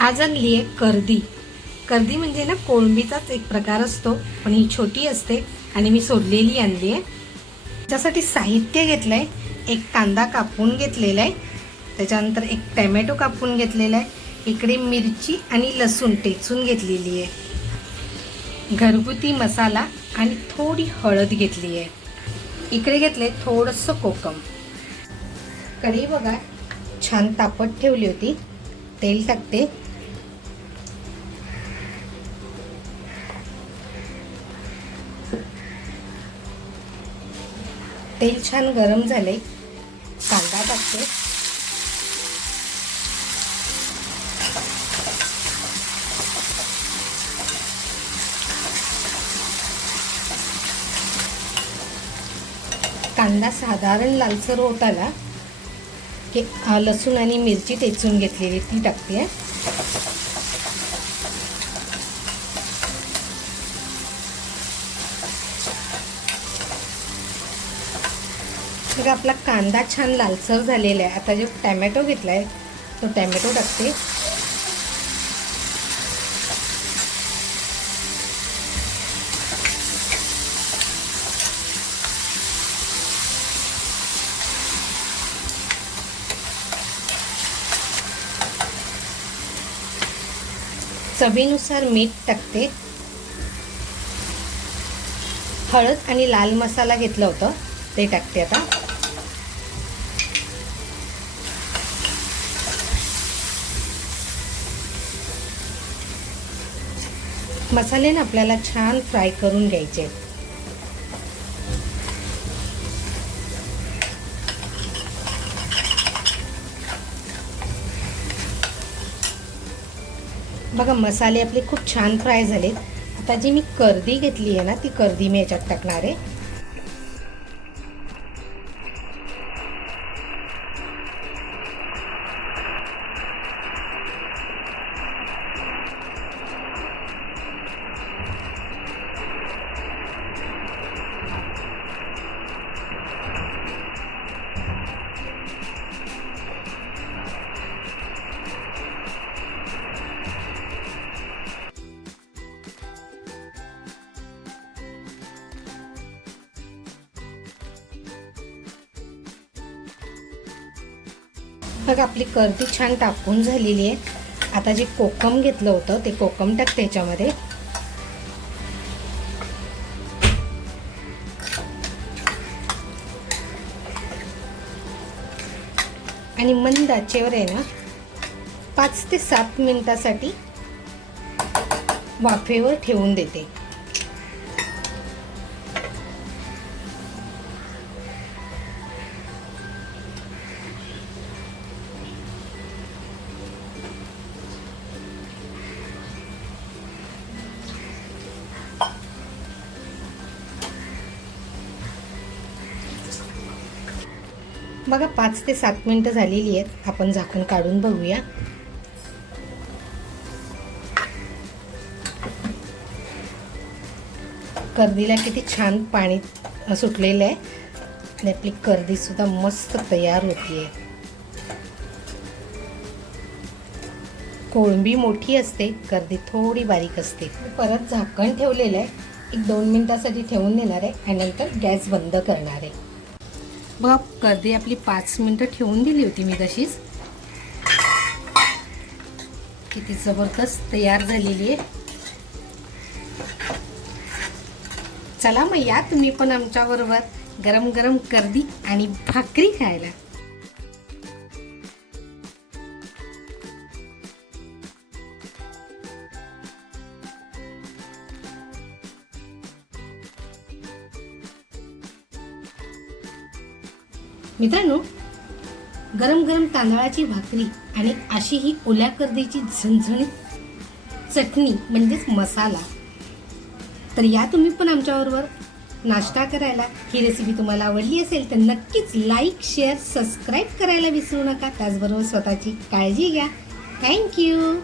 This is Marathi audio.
आज आणली आहे कर्दी. कर्दी म्हणजे ना कोळंबीचाच एक प्रकार असतो पण ही छोटी असते आणि मी सोडलेली आणली आहे. त्यासाठी साहित्य घेतलं आहे एक कांदा कापून घेतलेला आहे त्याच्यानंतर एक टॅमॅटो कापून घेतलेला आहे इकडे मिरची आणि लसूण टेचून घेतलेली आहे. घरगुती मसाला आणि थोडी हळद घेतली आहे. इकडे घेतले थोडंसं कोकम. कढी बघा छान तापत ठेवली होती. तेल टाकते. तेल छान गरम झाले कांदा टाकते. कांदा साधारण लालसर होत आला की लसूण आणि मिरची टेचून घेतलेली ती टाकते. तर आपला कांदा छान लालसर झालेला आहे. आता जो टॅमॅटो घेतला आहे तो टॅमॅटो टाकते. चवीनुसार मीठ टाकते. हळद आणि लाल मसाला घेतलं होतं ते टाकते आता. मसाले ना आपल्याला छान फ्राय करून घ्यायचे आहेत. बघा मसाले आपले खूप छान फ्राय झालेत आता जी मी कर्दी घेतली आहे ना ती कर्दी मी याच्यात टाकणार आहे बघ आपली कर्दी छान टाकून झालेली आहे. आता जे कोकम घेतलं होतं ते कोकम टाकते याच्यामध्ये आणि मंद आचेवर आहे ना पाच ते सात मिनिटासाठी वाफेवर ठेवून देते. बघा पाच ते सात मिनटं झालेली आहेत. आपण झाकण काढून बघूया. कर्दीला किती छान पाणी सुटलेलं आहे. आणि आपली कर्दीसुद्धा मस्त तयार होतीये. कोळंबी मोठी असते कर्दी थोडी बारीक असते. परत झाकण ठेवलेलं आहे. एक दोन मिनटासाठी ठेवून देणार आहे आणि नंतर गॅस बंद करणार आहे. बघा गर्दी आपली पाच मिनटं ठेवून दिली होती मी तशीच. किती जबरदस्त तयार झालेली आहे. चला मग या तुम्ही पण आमच्याबरोबर गरम गरम कर्दी आणि भाकरी खायला. मित्रांनो गरम गरम तांदळाची भाकरी आणि अशी ही ओल्या कर्दीची झणझणीत चटणी म्हणजेच मसाला. तर या तुम्ही पण आमच्याबरोबर नाश्ता करायला. ही रेसिपी तुम्हाला आवडली असेल तर नक्कीच लाईक शेअर सबस्क्राईब करायला विसरू नका. त्याचबरोबर स्वतःची काळजी घ्या. थँक्यू